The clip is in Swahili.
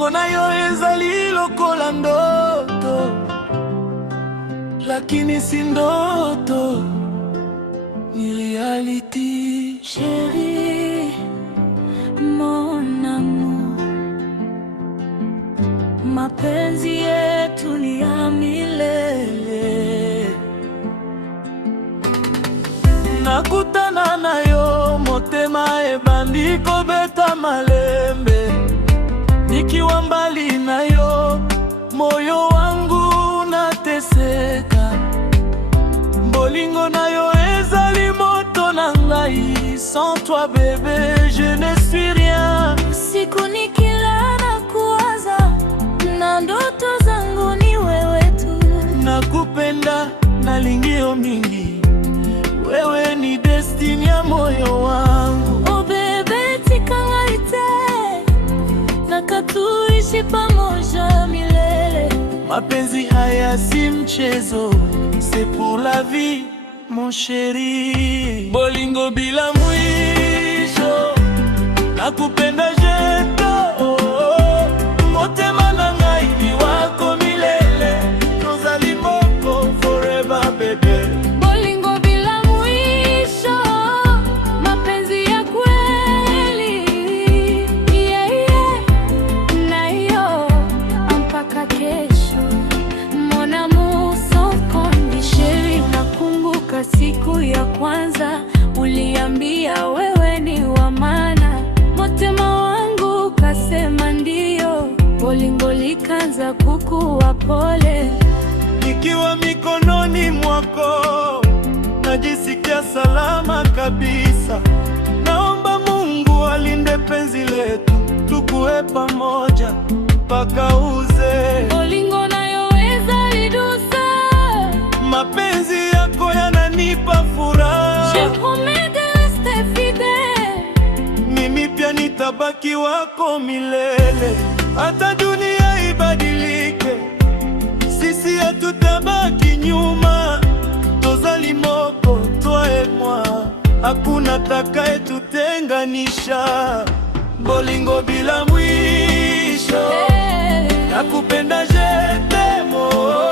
bolingo nayo ezali lokola ndoto, lakini si ndoto, ni reality. Chérie, mon amour, mapenzi yetu ni ya milele. Nakutana nayo motema ebandi kobeta malembe, nikiwa mbali nayo moyo wangu nateseka. Bolingo nayo ezali moto na ngai, sans toi bébé je ne suis rien. Siku nikilala na kuwaza, na ndoto zangu ni wewe tu. Nakupenda na lingio mingi, wewe ni destiny ya moyo wangu. Oh bébé tikangaite, nakatuishi pamoja milele. Mapenzi haya si mchezo, c'est pour la vie mon chéri. Bolingo bila mwisho, nakupenda jeto, motema na ngai ni wako milele. Tozali moko forever baby. Bolingo bila mwisho, mapenzi ya kweli. Yeah, yeah. Nayo mpaka kesho, mon amour sans condition. Nakumbuka siku ya kwanza uliambia wewe ni wa maana, motema wangu kasema ndio. Bolingo likanza kukuwa pole, nikiwa mikononi mwako najisikia salama kabisa. Naomba Mungu alinde penzi letu, tukue pamoja mpaka uzee. bolingo nayo ezali dusa, Mapenzi yako yananipa furaha, je promets de rester fidèle. mimi pia nitabaki wako milele. Hata dunia ibadilike, sisi hatutabaki nyuma. Tozali moko toi et moi, hakuna atakayetutenganisha. Bolingo bila mwisho, nakupenda je t'aime.